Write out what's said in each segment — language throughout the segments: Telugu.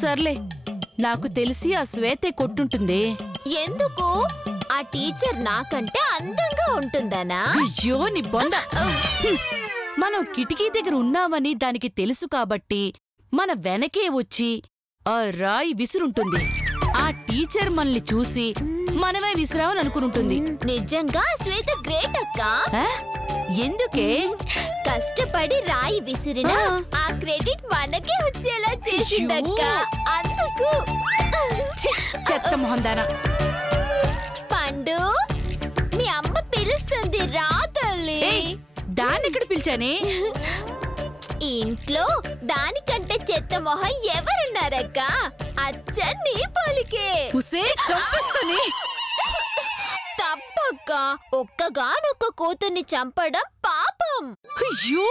సర్లే, నాకు తెలిసి ఆ శ్వేతే కొట్టుంటుంది. ఎందుకు? ఆ టీచర్ నాకంటే అందంగా ఉంటుందనా? అయ్యో నీ బొంద! మనం కిటికీ దగ్గర ఉన్నామని దానికి తెలుసు కాబట్టి మన వెనకే వచ్చి ఆ రాయి విసురుంటుంది. ఆ టీచర్ మనల్ని చూసి మనమే విసిరావని అనుకుంటుంది. నిజంగా శ్వేత గ్రేట్ అక్క. ఎందుకే? కష్టపడి రాయి విసిరినా ఆ క్రెడిట్ మనకే వచ్చేలా చేసిందక్క. అందుకు. చెత్త మొహందానా. పండు, మీ అమ్మ పిలుస్తుంది, రా తల్లి. దాన్నెక్కడ పిలిచానే? ఇంట్లో దానికంటే చెత్త మొహం ఎవరున్నారక్క? అచ్చ నీ పోలికే. తప్పక్క, ఒక్కగానొక్క కూతుర్ని చంపడం పాపం. అయ్యో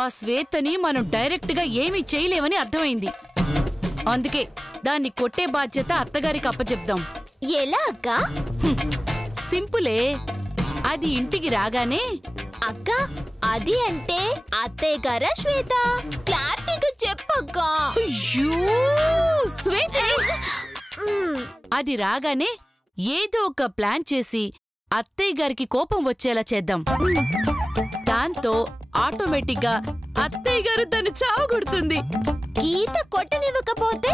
ఆ శ్వేతని మనం డైరెక్ట్ గా ఏమీ చేయలేమని అర్థమైంది. అందుకే దాన్ని కొట్టే బాధ్యత అత్తగారికి అప్పచెప్దాం. ఎలా అక్క? సింపులే. అది ఇంటికి రాగానే అక్క, అది అంటే అత్తయ్య గారా శ్వేత? క్లారిటీగా చెప్పక్క. అయ్యో శ్వేత, అది రాగానే ఏదో ఒక ప్లాన్ చేసి అత్తయ్య గారికి కోపం వచ్చేలా చేద్దాం. దాంతో ఆటోమేటిక్ గా అత్తయ్య గారు దాన్ని చావగొడుతుంది. గీత కొట్టనివ్వకపోతే?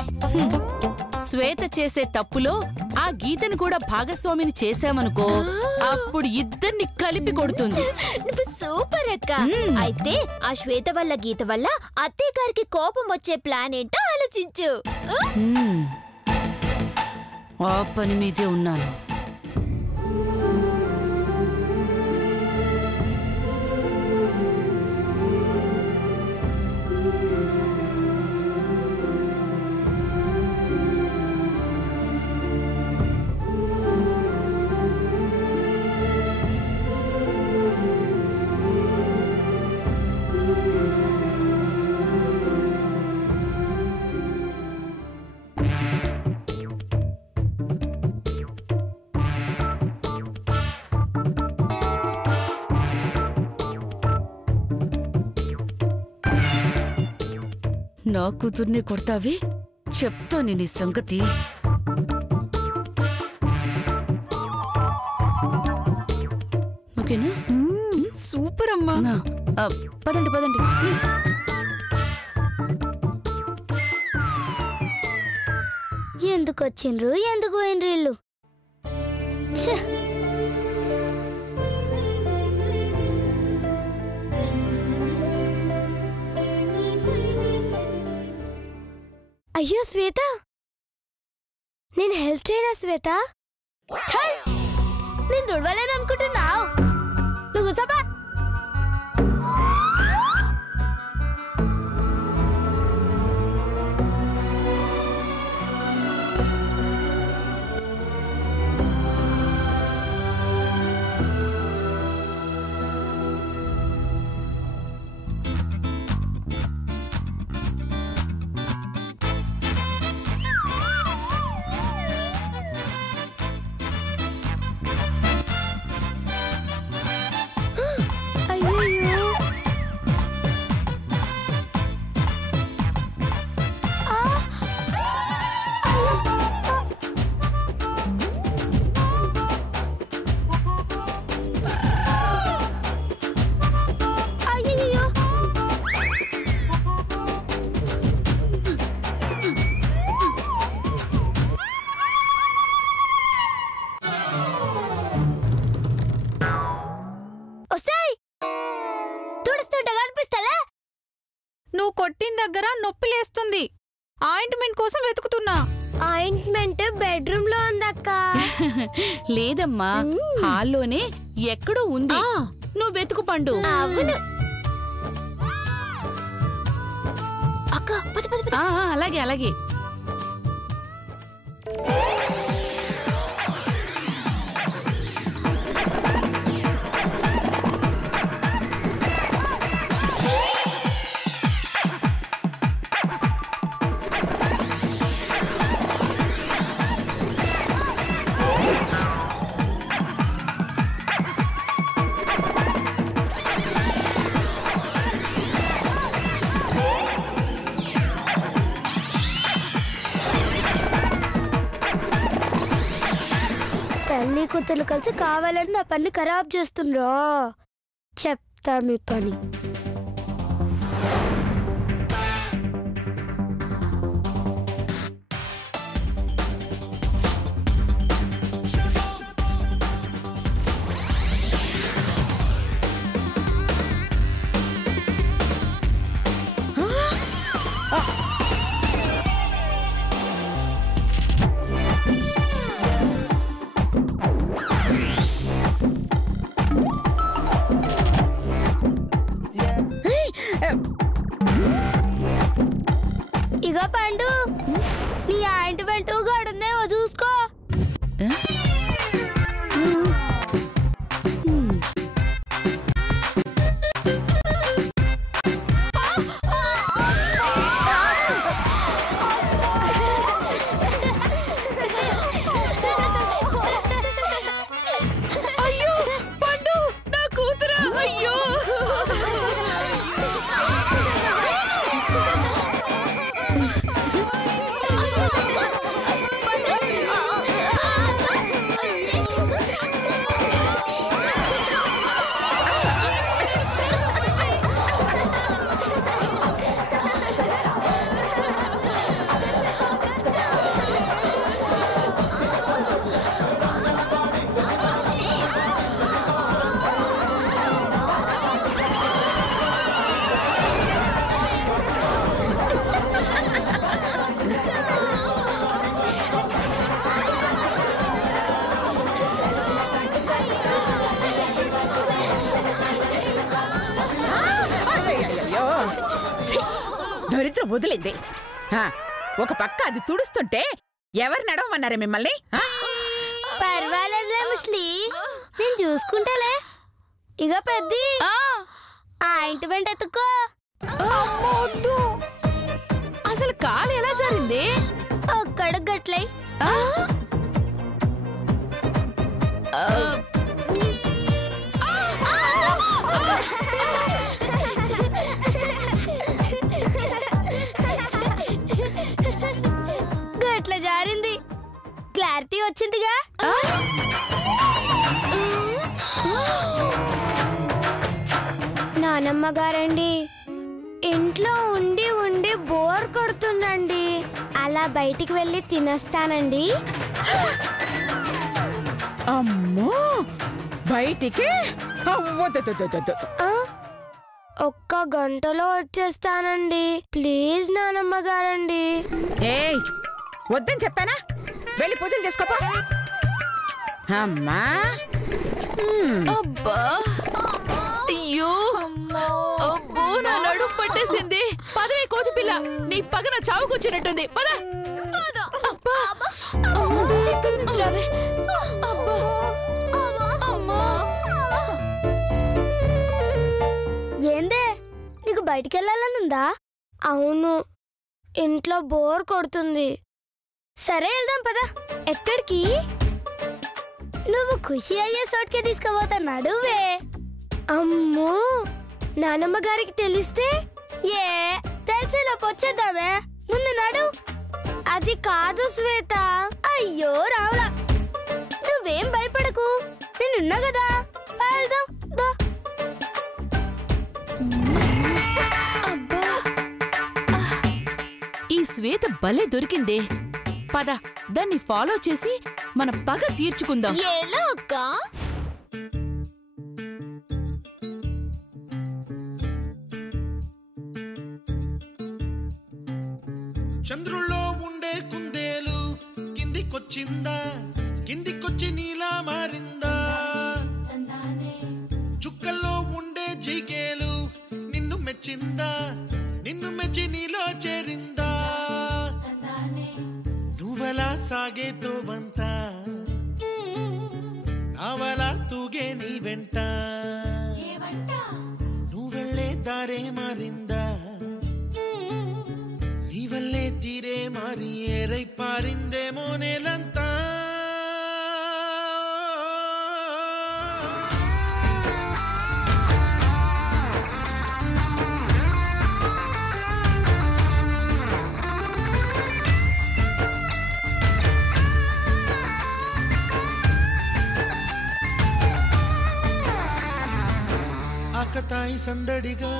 శ్వేత చేసే తప్పులో ఆ గీతను కూడా భాగస్వామిని చేశామనుకో, అప్పుడు ఇద్దరిని కలిపి కొడుతుంది. నువ్వు సూపర్ అక్క. అయితే ఆ శ్వేత వల్ల గీత వల్ల అత్తయ్య గారికి కోపం వచ్చే ప్లాన్ ఏంటో ఆలోచించు. ఆ పని మీదే ఉన్నాను. నా కూతుర్ని కొడతావి? చెప్తాను నీ సంగతి. ఓకేనా? సూపర్ అమ్మా. పదండి పదండి. ఎందుకు వచ్చిండ్రు, ఎందుకు పోయినరు ఇల్లు? అయ్యో శ్వేత, నేను హెల్ప్ చేయనా శ్వేత? నేను దుడవలేను అనుకుంటున్నావు. నువ్వు కూర్చోబా. నువ్వు కొట్టిన దగ్గర నొప్పి లేస్తుంది. ఆయింట్మెంట్ కోసం వెతుకుతున్నా. ఆయింట్మెంట్ బెడ్రూమ్ లో ఉందక్క. లేదమ్మా, హాల్లోనే ఎక్కడో ఉంది. నువ్వు వెతుకు పండు. అక్క అలాగే అలాగే. కూతురు కలిసి కావాలని నా పని ఖరాబ్ చేస్తుండ్రో. చెప్తా మీ పని. ఇగో పండు, నీ ఆయింట్మెంట్ గడుందేమో చూసుకో. అయ్యో పండు, నా కూతురా! అయ్యో దరిద్రం వదిలింది. ఒక పక్క అది తుడుస్తుంటే ఎవరు నడవమన్నారే మిమ్మల్ని? పర్వాలేదులే ముస్లి, నేను చూసుకుంటాలే. ఇక పెద్ది ఆయింట్మెంట్ ఎత్తుకో. అసలు కాలు ఎలా జారింది? ఒక్కడ గట్లై. గట్ల జారింది. క్లారిటీ వచ్చిందిగా. నానమ్మ గారండి, ఇంట్లో ఉండి ఉండి బోర్ కొడుతుందండి. అలా బయటికి వెళ్ళి తినేస్తానండి. అమ్మో, బయటికి ఒక్క గంటలో వచ్చేస్తానండి. ప్లీజ్ నానమ్మ గారండి. ఏయ్, వద్దని చెప్పానా? వెళ్ళి పూజలు చేసుకోపో. అమ్మా, అబ్బా, అయ్యో, అబ్బో, నా నడుము పట్టేసింది. పదవే కోతి పిల్ల, నీ పగన చావుకొచ్చినట్టుంది. పద. అబ్బా, ఇక్కడి నుంచి రావే. అబ్బా, అమ్మా. ఏందే, నీకు బయటికి వెళ్ళాలనుందా? అవును, ఇంట్లో బోర్ కొడుతుంది. సరే వెళ్దాం పద. ఎక్కడికి? నువ్వు ఖుషి అయ్యే చోటుకే తీసుకుపోతా. నడువే. అమ్మో, నానమ్మ గారికి తెలిస్తే? ఏ తెలిసేలోపు వచ్చేద్దామే. ముందు నడు. అది కాదు శ్వేత. అయ్యో రావులా, నువ్వేం భయపడకు, నేనున్నా కదా. వెళ్దాం దా. ఈ శ్వేత భలే దొరికిందే. పద, దాన్ని ఫాలో చేసి మన పగ తీర్చుకుందాం. ఎలా అక్క? చంద్రుల్లో ఉండే కుందేలు కిందికొచ్చిందా, కిందికొచ్చి నీలా మారిందా? చుక్కల్లో ఉండే జీకేలు నిన్ను మెచ్చిందా, నిన్ను మెచ్చి నీలో చేరిందా? నువ్వలా సాగేతో బంత, నావలా తూగే నీ వెంట. నువ్వెళ్ళే దారే మారిందా, నీ వల్లే తీరే మారి ఏరై పారిందేమో నేలంతా. ఆకతాయి సందడిగా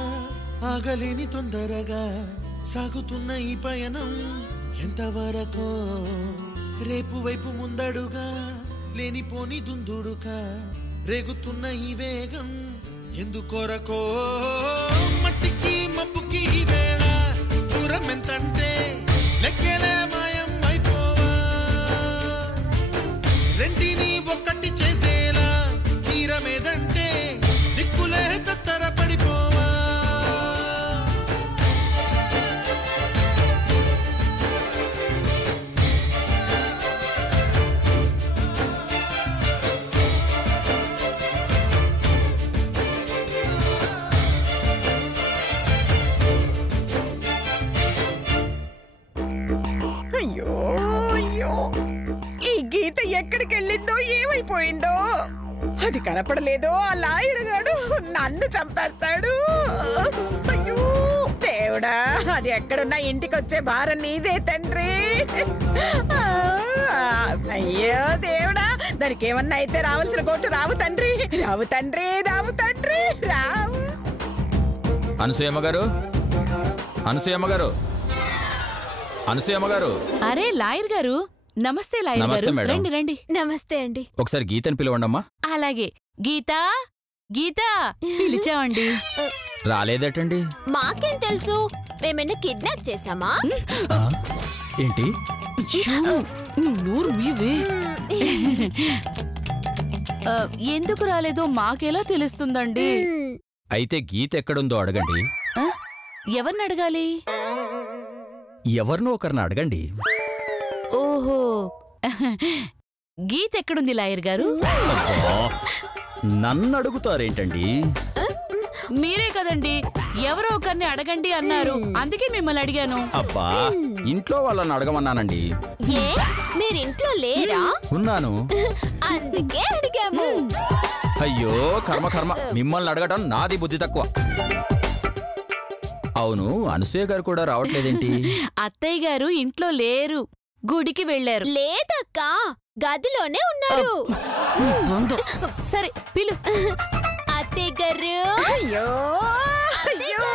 ఆగలేని తొందరగా సాగుతున్న ఈ పయనం ఎంతవరకో రేపు వైపు ముందడుగా లేనిపోని దుందుడుగా రేగుతున్న ఈ వేగం ఎందుకొరకో మట్టికి మబ్బుకి వేళ దూరం ఎంతంటే లెక్కలే మాయం అయిపోవా రెంటిని ఒక్కటి చేసేలా తీరమేదంటే దిక్కులే తత్తర పడిపోవా అయ్యో అయ్యో ఈ గీత ఎక్కడికి వెళ్ళిందో ఏమైపోయిందో అది కనపడలేదో ఆ లాయర్ గాడు నన్ను చంపేస్తాడు అయ్యో దేవుడా అది ఎక్కడున్నా ఇంటికి వచ్చే భారం నీదే తండ్రి అయ్యో దేవుడా దానికి ఏమన్నా అయితే రావాల్సిన కోర్టు రావు తండ్రి రావు తండ్రి రావు తండ్రి రావు అనసూయమ్మ గారు అనసూయమ్మ గారు అనసూయమ్మ గారు అరే లాయర్ గారు నమస్తే లాయర్ నమస్తే గారు మేడం. రండి రండి నమస్తే అండి. ఒకసారి గీతని పిలవండమ్మా. అలాగే గీతా గీతా పిలిచావండి. రాలేదటండి. మాకేం తెలుసు, మేమైనా కిడ్నాప్ చేశామా? ఆ, ఏంటి నూరు మీవే. ఎందుకు రాలేదో మాకెలా తెలుస్తుందండి? అయితే గీత ఎక్కడుందో అడగండి. ఎవరిని అడగాలి? ఎవరినో ఒకరిని అడగండి. ఓహో గీత ఎక్కడుంది లాయర్ గారు? నన్ను అడుగుతారేంటండి? మీరే కదండి ఎవరో ఒకరిని అడగండి అన్నారు, అందుకే మిమ్మల్ని అడిగాను. అబ్బా ఇంట్లో వాళ్ళని అడగమన్నానండి. ఏ మీరింట్లో లేరా? ఉన్నాను. అందుకే అడిగాము. అయ్యో కర్మ కర్మ, మిమ్మల్ని అడగటం నాది బుద్ధి తక్కువ. అవును అనసూయ గారు కూడా రావట్లేదేంటి? అత్తయ్య గారు ఇంట్లో లేరు, గుడికి వెళ్లారు. లేదక్క, గదిలోనే ఉన్నారు. సరే పిలు. అత్తయ్య గారు. అయ్యో అయ్యో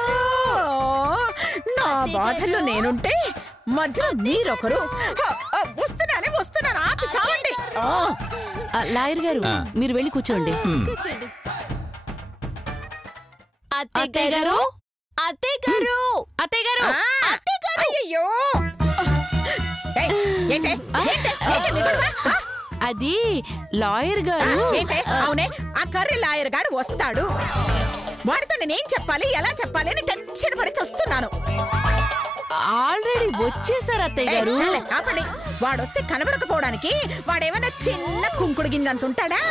నా బాధల్లో నేనుంటే మధ్యలో మీరొకరు. వస్తున్నాను ఆపి చావండి. లాయర్ గారు మీరు వెళ్ళి కూర్చోండి. కూర్చోండి. అత్తయ్య గారు, అత్తయ్య గారు, అత్తయ్య గారు, అయ్యో అది లాయర్ గారు. అవునే ఆ కర్రీ లాయర్ గారు వస్తాడు. వాడితో నేనేం చెప్పాలి ఎలా చెప్పాలి అని టెన్షన్ పడి చస్తున్నాను. ఆల్రెడీ వచ్చేసారు అత్తయ్య గారు. ఆపండి, వాడొస్తే కనబడకపోవడానికి వాడేమైనా చిన్న కుంకుడు గింజంత ఉంటాడా?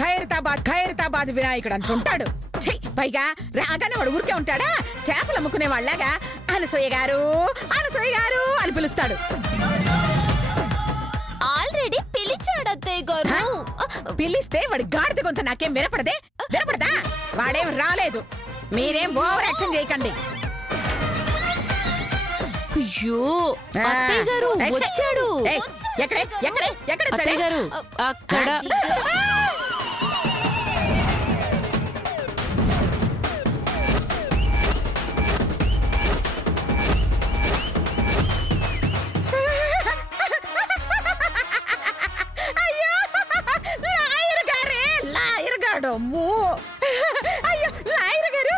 ఖైరతాబాద్ వినాయకుడు అంత ఉంటాడు. పైగా రాగానే వాడు ఊరికే ఉంటాడా? చేపలు అమ్ముకునే వాళ్ళగా అనసూయ గారు అనసూయ గారు అని పిలుస్తాడు. ఆల్రెడీ పిలిచాడు అత్తయ్య గారు. పిలిస్తే వాడి గాడిద గొంతు నాకేం వినపడదా? వాడేం రాలేదు, మీరేం ఓవర్ యాక్షన్ చేయకండి. అయ్యో అత్తయ్య గారు వచ్చాడు. ఎక్కడ అత్తయ్య గారు అక్కడ. అయ్యో లాయర్ గారు,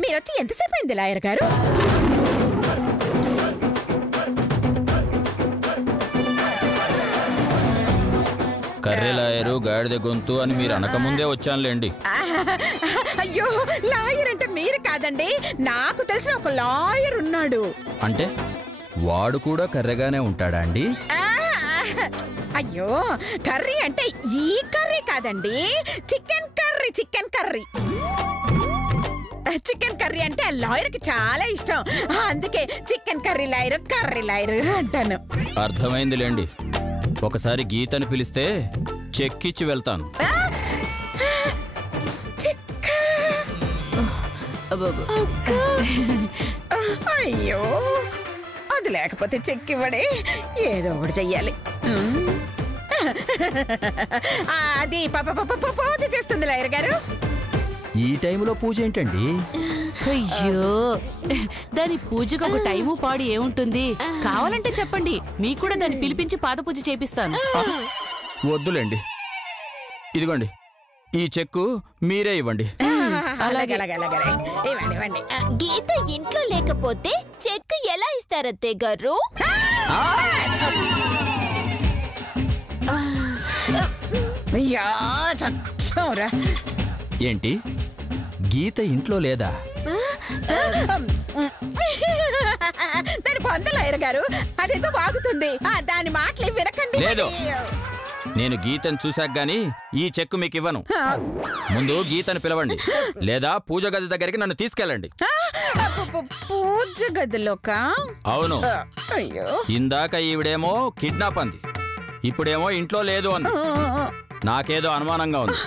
మీరు వచ్చి ఎంతసేపు అయింది లాయర్ గారు? కర్రీ లాయరు గాడిద గొంతు అని మీరు అనకముందే వచ్చానులేండి. అయ్యో లాయర్ అంటే మీరు కాదండి, నాకు తెలిసిన ఒక లాయర్ ఉన్నాడు. అంటే వాడు కూడా కర్రెగానే ఉంటాడా అండి? అయ్యో కర్రీ అంటే ఈ కర్రీ కాదండి, చికెన్ కర్రీ. చికెన్ కర్రీ అంటే ఆ లాయర్ కి చాలా ఇష్టం, అందుకే చికెన్ కర్రీ లాయర్ అంటాను. అర్థమైందిలేండి. ఒకసారి గీతని పిలిస్తే చెక్కిచ్చి వెళ్తాను. అయ్యో అది లేకపోతే చెక్కివ్వడే, ఏదో ఒకటి చెయ్యాలి. అది పూజ చేస్తుంది లాయర్ గారు. ఈ టైంలో పూజ ఏంటండి? అయ్యో, దాని పూజకు ఒక టైము పాడు ఏముంటుంది? కావాలంటే చెప్పండి, మీకు కూడా దాన్ని పిలిపించి పాదపూజ చేపిస్తాను. వద్దులేండి, ఇదిగోండి ఈ చెక్కు మీరే ఇవ్వండి. అలాగే ఇవ్వండి. గీత ఇంట్లో లేకపోతే చెక్ ఎలా ఇస్తారు అత్తయ్య గారు? అయ్యా చచ్చోరా. ఏంటి, గీత ఇంట్లో లేదా? దాని పొందలు అయ్యర్ గారు, అదేదో వాగుతుంది. దాని మాటలు వినకండి. లేదు, నేను గీతను చూశాక గాని ఈ చెక్కు మీకు ఇవ్వను. ముందు గీతను పిలవండి, లేదా పూజ గది దగ్గరికి నన్ను తీసుకెళ్ళండి. పూజ గదిలోక? అవును. అయ్యో, ఇందాక ఈవిడేమో కిడ్నాప్ అంది, ఇప్పుడేమో ఇంట్లో లేదు అంది. నాకేదో అనుమానంగా ఉంది.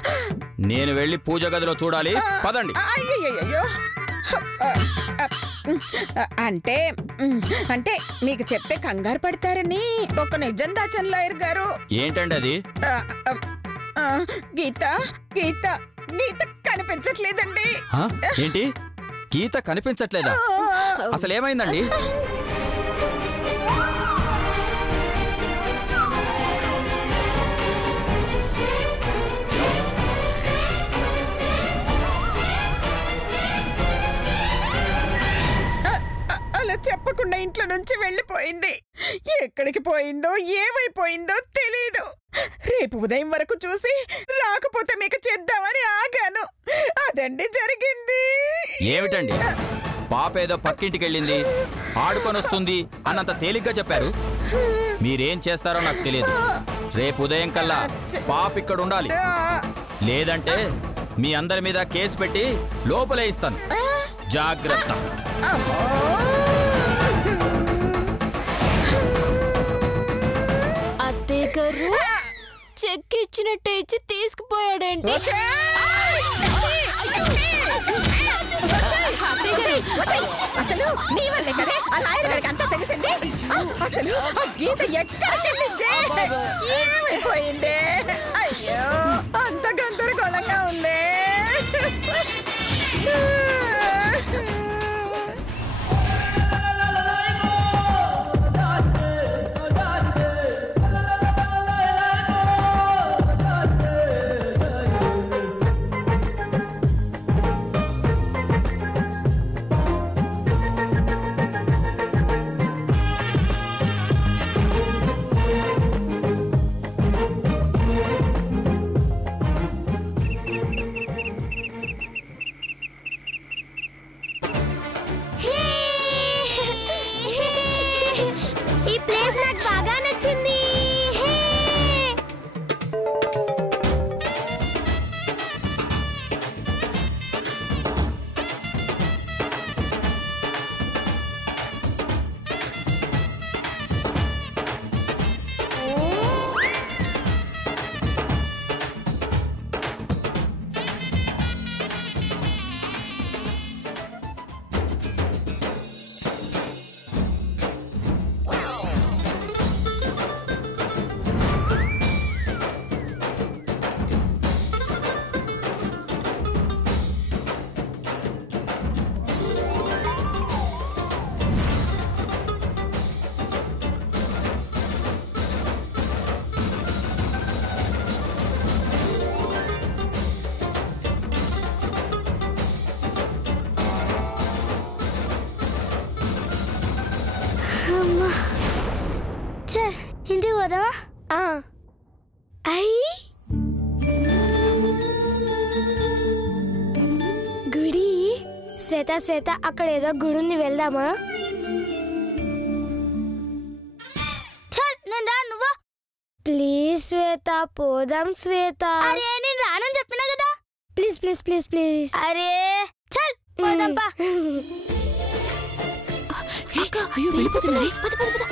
నేను వెళ్ళి పూజ గదిలో చూడాలి, పదండి. అయ్యో, అంటే మీకు చెప్తే కంగారు పడతారని ఒక నిజం దాచన్ లాయర్ గారు. ఏంటండి అది? గీత గీత గీత కనిపించట్లేదండి. ఏంటి, గీత కనిపించట్లేదా? అసలేమైందండి? అలా చెప్పకుండా ఇంట్లో నుంచి వెళ్ళిపోయింది. ఎక్కడికి పోయిందో ఏమైపోయిందో తెలీదు. రేపు ఉదయం వరకు చూసి రాకపోతే మీకు చెప్దామని ఆగాను. అదండి జరిగింది. ఏమిటండి, పాప ఏదో పక్కింటికి వెళ్ళింది, ఆడుకొని వస్తుంది అన్నంత తేలిగ్గా చెప్పారు. మీరేం చేస్తారో నాకు తెలియదు. రేపు ఉదయం కల్లా పాప ఇక్కడ ఉండాలి, లేదంటే మీ అందరి మీద కేసు పెట్టి లోపలే ఇస్తాను. జాగ్రత్త. అత్తయ్య గారు చెక్ ఇచ్చినట్టే ఇచ్చి తీసుకుపోయాడేంటి? అసలు నీ వల్లే కదే ఆ లాయర్ గారికి అంతా తెలిసింది. అసలు ఆ గీత ఎక్కడికెళ్ళిందే, ఏమైపోయిందే? అయ్యో, అంత గందరగోళంగా ఉందే. ఈ ప్లేస్ నాకు బాగా నచ్చింది. ఇంటికి పోదామా? గుడి. శ్వేత శ్వేత, అక్కడ ఏదో గుడి ఉంది, వెళ్దామా? నేను రా, నువ్వు ప్లీజ్ శ్వేత, పోదాం శ్వేత. అరే నేను రానని చెప్పినా కదా. Please please please please. అరే చల్ పోదాం పా. అయ్యో, వెళ్ళిపోతున్నారు. పద పద పద.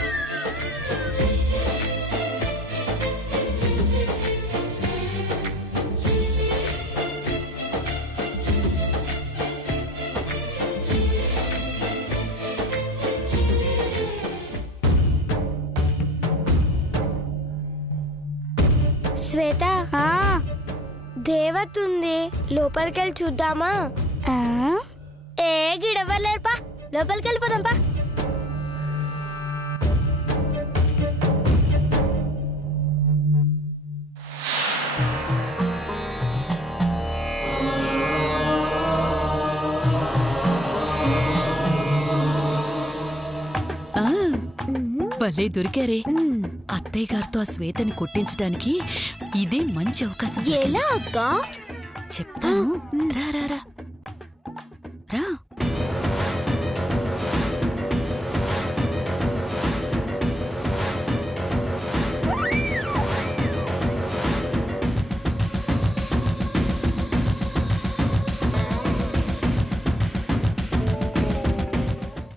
శ్వేత, దేవతుంది లోపలికెళ్ళి చూద్దామా? ఏ గిడవ్వలేరుపా, లోపలికి వెళ్ళిపోదాంపా. భలే దొరికారే. అత్తయ్య గారితో ఆ శ్వేతని కొట్టించడానికి ఇదే మంచి అవకాశం. ఎలా అక్క? చెప్తాను, రా రా రా రా.